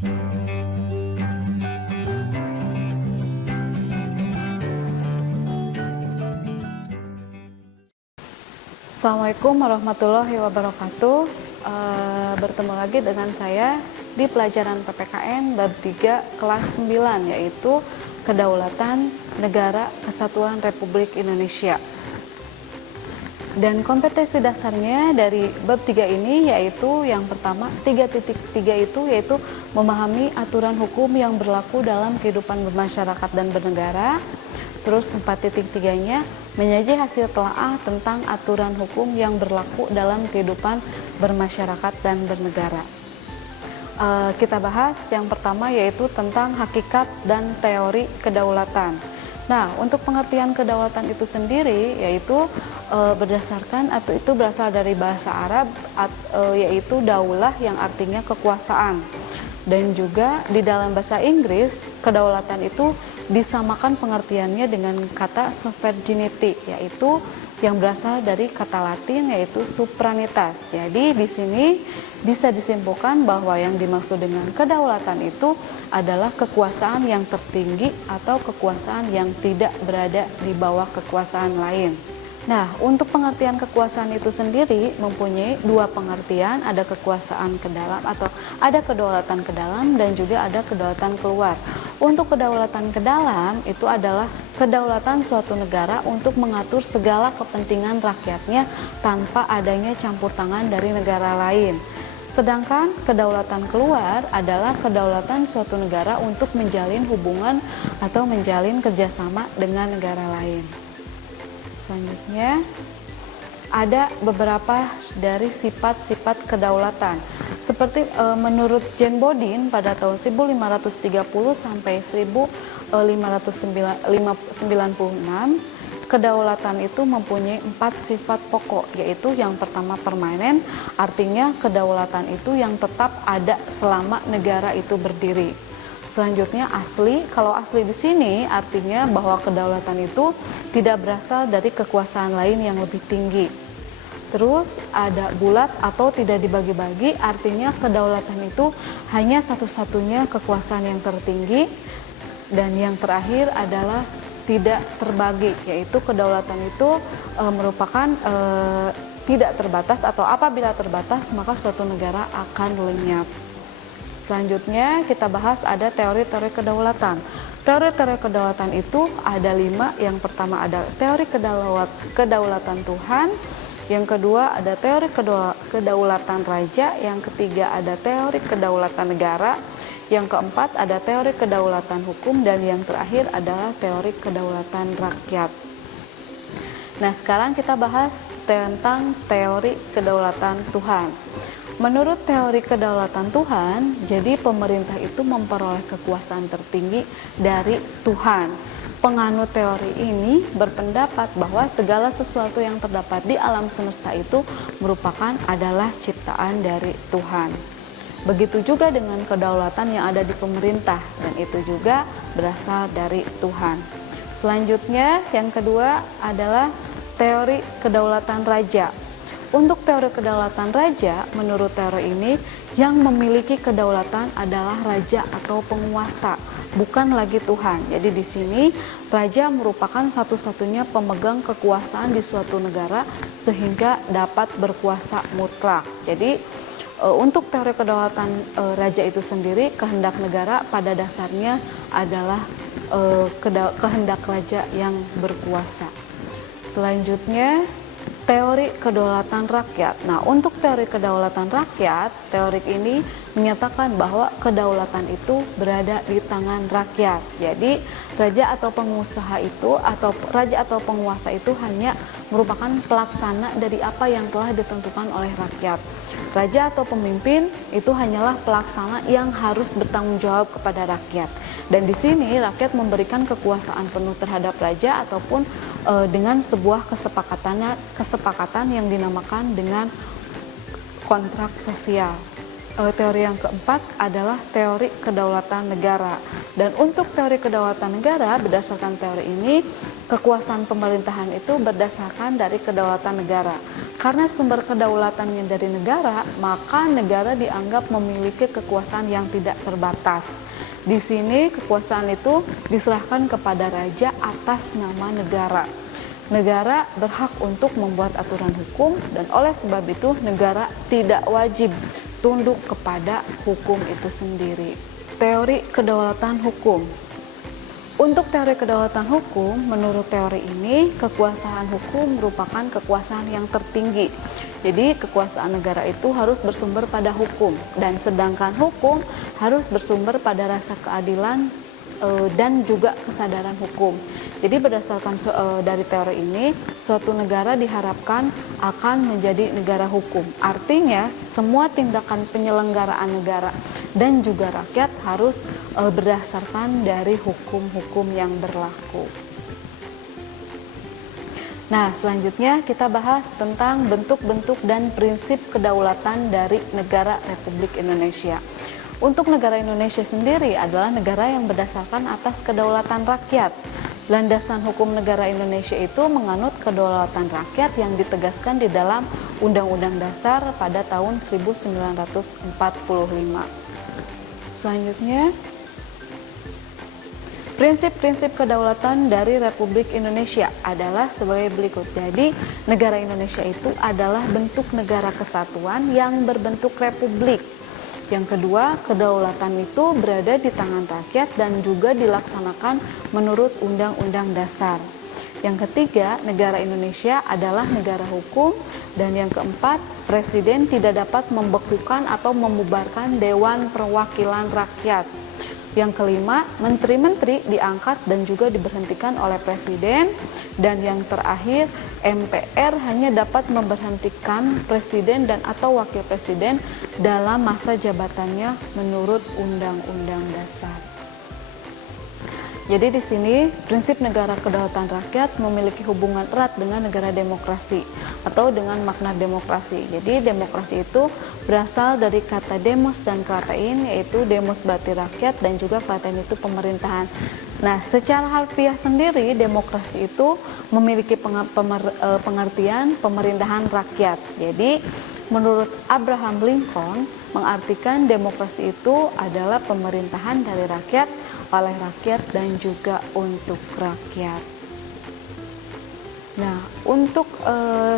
Assalamualaikum warahmatullahi wabarakatuh. Bertemu lagi dengan saya di pelajaran PPKN bab 3 kelas 9, yaitu Kedaulatan Negara Kesatuan Republik Indonesia. Dan kompetensi dasarnya dari bab 3 ini yaitu yang pertama 3.3 itu yaitu memahami aturan hukum yang berlaku dalam kehidupan bermasyarakat dan bernegara. Terus 4.3-nya menyaji hasil telaah tentang aturan hukum yang berlaku dalam kehidupan bermasyarakat dan bernegara. Kita bahas yang pertama yaitu tentang hakikat dan teori kedaulatan. Nah, untuk pengertian kedaulatan itu sendiri yaitu berdasarkan atau itu berasal dari bahasa Arab yaitu daulah yang artinya kekuasaan. Dan juga di dalam bahasa Inggris, kedaulatan itu disamakan pengertiannya dengan kata sovereignty, yaitu yang berasal dari kata Latin yaitu supranitas. Jadi di sini bisa disimpulkan bahwa yang dimaksud dengan kedaulatan itu adalah kekuasaan yang tertinggi atau kekuasaan yang tidak berada di bawah kekuasaan lain. Nah, untuk pengertian kekuasaan itu sendiri mempunyai dua pengertian, ada kekuasaan ke dalam atau ada kedaulatan ke dalam dan juga ada kedaulatan keluar. Untuk kedaulatan ke dalam itu adalah kedaulatan suatu negara untuk mengatur segala kepentingan rakyatnya tanpa adanya campur tangan dari negara lain. Sedangkan kedaulatan keluar adalah kedaulatan suatu negara untuk menjalin hubungan atau menjalin kerjasama dengan negara lain. Selanjutnya, ada beberapa dari sifat-sifat kedaulatan. Seperti menurut Jane Bodin pada tahun 1530 sampai 1596, kedaulatan itu mempunyai 4 sifat pokok, yaitu yang pertama permanen, artinya kedaulatan itu yang tetap ada selama negara itu berdiri. Selanjutnya asli, kalau asli di sini artinya bahwa kedaulatan itu tidak berasal dari kekuasaan lain yang lebih tinggi. Terus ada bulat atau tidak dibagi-bagi, artinya kedaulatan itu hanya satu-satunya kekuasaan yang tertinggi. Dan yang terakhir adalah tidak terbagi, yaitu kedaulatan itu merupakan tidak terbatas atau apabila terbatas maka suatu negara akan lenyap. Selanjutnya kita bahas ada teori-teori kedaulatan. Teori-teori kedaulatan itu ada 5. Yang pertama ada teori kedaulatan Tuhan. Yang kedua ada teori kedaulatan raja. Yang ketiga ada teori kedaulatan negara. Yang keempat ada teori kedaulatan hukum. Dan yang terakhir adalah teori kedaulatan rakyat. Nah, sekarang kita bahas tentang teori kedaulatan Tuhan. Menurut teori kedaulatan Tuhan, jadi pemerintah itu memperoleh kekuasaan tertinggi dari Tuhan. Penganut teori ini berpendapat bahwa segala sesuatu yang terdapat di alam semesta itu merupakan adalah ciptaan dari Tuhan. Begitu juga dengan kedaulatan yang ada di pemerintah, dan itu juga berasal dari Tuhan. Selanjutnya, yang kedua adalah teori kedaulatan raja. Untuk teori kedaulatan raja, menurut teori ini, yang memiliki kedaulatan adalah raja atau penguasa, bukan lagi Tuhan. Jadi di sini, raja merupakan satu-satunya pemegang kekuasaan di suatu negara sehingga dapat berkuasa mutlak. Jadi untuk teori kedaulatan raja itu sendiri, kehendak negara pada dasarnya adalah kehendak raja yang berkuasa. Selanjutnya, teori kedaulatan rakyat. Nah, untuk teori kedaulatan rakyat, teori ini menyatakan bahwa kedaulatan itu berada di tangan rakyat. Jadi, raja atau pengusaha itu atau raja atau penguasa itu hanya merupakan pelaksana dari apa yang telah ditentukan oleh rakyat. Raja atau pemimpin itu hanyalah pelaksana yang harus bertanggung jawab kepada rakyat. Dan di sini rakyat memberikan kekuasaan penuh terhadap raja ataupun dengan sebuah kesepakatan yang dinamakan dengan kontrak sosial. Teori yang keempat adalah teori kedaulatan negara. Dan untuk teori kedaulatan negara, berdasarkan teori ini, kekuasaan pemerintahan itu berdasarkan dari kedaulatan negara. Karena sumber kedaulatannya dari negara, maka negara dianggap memiliki kekuasaan yang tidak terbatas. Di sini kekuasaan itu diserahkan kepada raja atas nama negara. Negara berhak untuk membuat aturan hukum dan oleh sebab itu negara tidak wajib tunduk kepada hukum itu sendiri. Teori kedaulatan hukum. Untuk teori kedaulatan hukum, menurut teori ini, kekuasaan hukum merupakan kekuasaan yang tertinggi. Jadi, kekuasaan negara itu harus bersumber pada hukum, dan sedangkan hukum harus bersumber pada rasa keadilan dan juga kesadaran hukum. Jadi berdasarkan dari teori ini, suatu negara diharapkan akan menjadi negara hukum. Artinya, semua tindakan penyelenggaraan negara dan juga rakyat harus berdasarkan dari hukum-hukum yang berlaku. Nah, selanjutnya kita bahas tentang bentuk-bentuk dan prinsip kedaulatan dari negara Republik Indonesia. Untuk negara Indonesia sendiri adalah negara yang berdasarkan atas kedaulatan rakyat. Landasan hukum negara Indonesia itu menganut kedaulatan rakyat yang ditegaskan di dalam Undang-Undang Dasar pada tahun 1945. Selanjutnya, prinsip-prinsip kedaulatan dari Republik Indonesia adalah sebagai berikut. Jadi, negara Indonesia itu adalah bentuk negara kesatuan yang berbentuk republik. Yang kedua, kedaulatan itu berada di tangan rakyat dan juga dilaksanakan menurut Undang-Undang Dasar. Yang ketiga, negara Indonesia adalah negara hukum. Dan yang keempat, presiden tidak dapat membekukan atau membubarkan Dewan Perwakilan Rakyat. Yang kelima, menteri-menteri diangkat dan juga diberhentikan oleh presiden. Dan yang terakhir, MPR hanya dapat memberhentikan presiden dan atau wakil presiden dalam masa jabatannya menurut Undang-Undang Dasar. Jadi di sini prinsip negara kedaulatan rakyat memiliki hubungan erat dengan negara demokrasi atau dengan makna demokrasi. Jadi demokrasi itu berasal dari kata demos dan klatein, yaitu demos berarti rakyat dan juga klatein itu pemerintahan. Nah, secara harfiah sendiri demokrasi itu memiliki pengertian pemerintahan rakyat. Jadi menurut Abraham Lincoln mengartikan demokrasi itu adalah pemerintahan dari rakyat, oleh rakyat dan juga untuk rakyat. Nah, untuk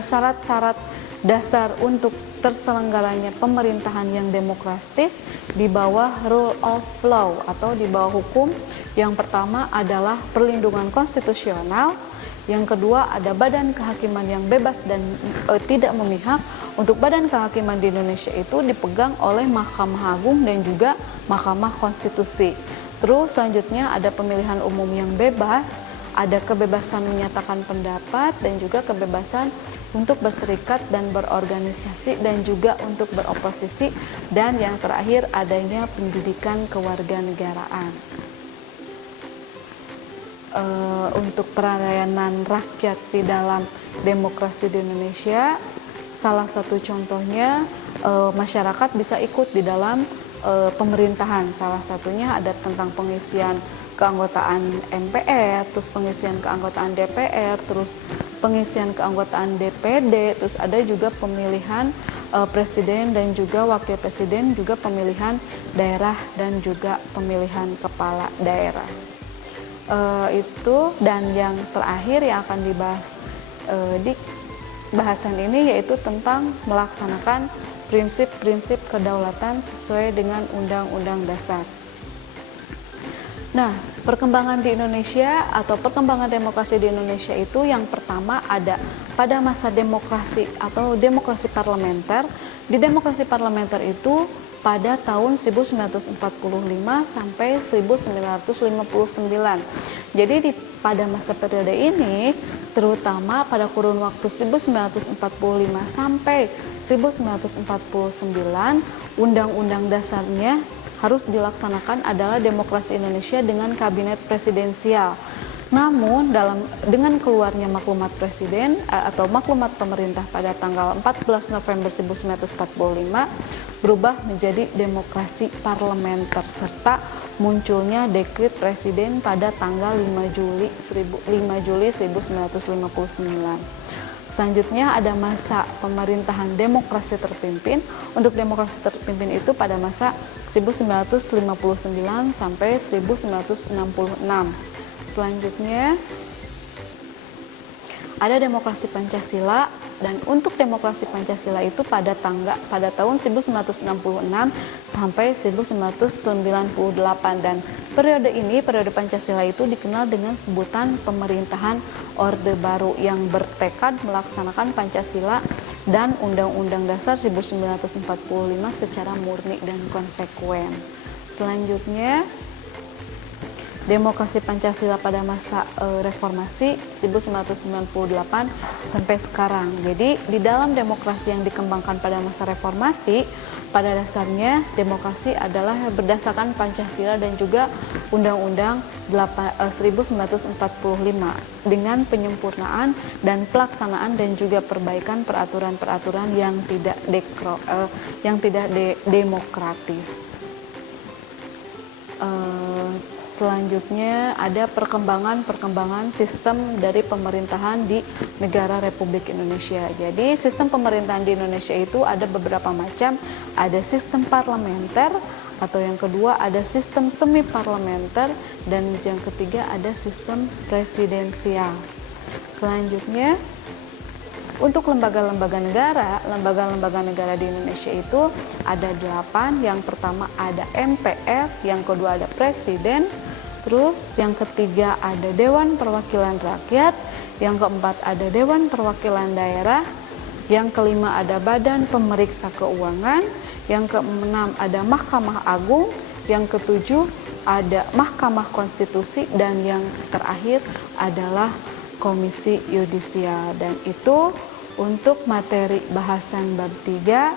syarat-syarat dasar untuk terselenggaranya pemerintahan yang demokratis di bawah rule of law atau di bawah hukum, yang pertama adalah perlindungan konstitusional, yang kedua ada badan kehakiman yang bebas dan tidak memihak. Untuk badan kehakiman di Indonesia itu dipegang oleh Mahkamah Agung dan juga Mahkamah Konstitusi. Terus selanjutnya ada pemilihan umum yang bebas, ada kebebasan menyatakan pendapat dan juga kebebasan untuk berserikat dan berorganisasi dan juga untuk beroposisi, dan yang terakhir adanya pendidikan kewarganegaraan. Untuk peranan rakyat di dalam demokrasi di Indonesia, salah satu contohnya masyarakat bisa ikut di dalam pemerintahan. Salah satunya ada tentang pengisian keanggotaan MPR, terus pengisian keanggotaan DPR, terus pengisian keanggotaan DPD, terus ada juga pemilihan presiden dan juga wakil presiden, juga pemilihan daerah dan juga pemilihan kepala daerah. Itu, dan yang terakhir yang akan dibahas di bahasan ini yaitu tentang melaksanakan prinsip-prinsip kedaulatan sesuai dengan Undang-Undang Dasar. Nah, perkembangan di Indonesia atau perkembangan demokrasi di Indonesia itu yang pertama ada pada masa demokrasi atau demokrasi parlementer. Di demokrasi parlementer itu pada tahun 1945 sampai 1959. Jadi pada masa periode ini, terutama pada kurun waktu 1945 sampai 1949, Undang-Undang Dasarnya harus dilaksanakan adalah demokrasi Indonesia dengan kabinet presidensial. Namun dengan keluarnya maklumat presiden atau maklumat pemerintah pada tanggal 14 November 1945 berubah menjadi demokrasi parlementer serta munculnya dekret presiden pada tanggal 5 Juli 1959. Selanjutnya ada masa pemerintahan demokrasi terpimpin. Untuk demokrasi terpimpin itu pada masa 1959 sampai 1966. Selanjutnya ada demokrasi Pancasila, dan untuk demokrasi Pancasila itu pada tahun 1966 sampai 1998, dan periode Pancasila itu dikenal dengan sebutan pemerintahan Orde Baru yang bertekad melaksanakan Pancasila dan Undang-Undang Dasar 1945 secara murni dan konsekuen. Selanjutnya demokrasi Pancasila pada masa reformasi 1998 sampai sekarang. Jadi di dalam demokrasi yang dikembangkan pada masa reformasi, pada dasarnya demokrasi adalah berdasarkan Pancasila dan juga Undang-Undang 1945 dengan penyempurnaan dan pelaksanaan dan juga perbaikan peraturan-peraturan yang tidak demokratis. Selanjutnya ada perkembangan sistem dari pemerintahan di negara Republik Indonesia. Jadi sistem pemerintahan di Indonesia itu ada beberapa macam. Ada sistem parlementer, atau yang kedua ada sistem semi parlementer, dan yang ketiga ada sistem presidensial. Selanjutnya untuk lembaga-lembaga negara di Indonesia itu ada 8. Yang pertama ada MPR, yang kedua ada Presiden, terus yang ketiga ada Dewan Perwakilan Rakyat, yang keempat ada Dewan Perwakilan Daerah, yang kelima ada Badan Pemeriksa Keuangan, yang keenam ada Mahkamah Agung, yang ketujuh ada Mahkamah Konstitusi, dan yang terakhir adalah Komisi Yudisial. Dan itu untuk materi bahasan bab 3.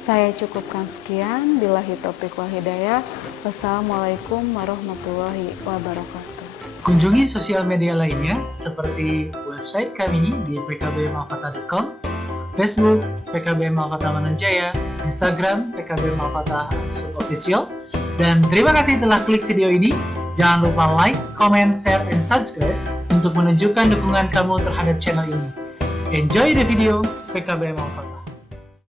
Saya cukupkan sekian. Billahi taufiq wal hidayah. Wassalamualaikum warahmatullahi wabarakatuh. Kunjungi sosial media lainnya seperti website kami di pkbmalfata.com, Facebook PKB Malfata Mananjaya, Instagram PKB Malfata _official. Dan terima kasih telah klik video ini. Jangan lupa like, comment, share, and subscribe untuk menunjukkan dukungan kamu terhadap channel ini. Enjoy the video, PKB Malfata.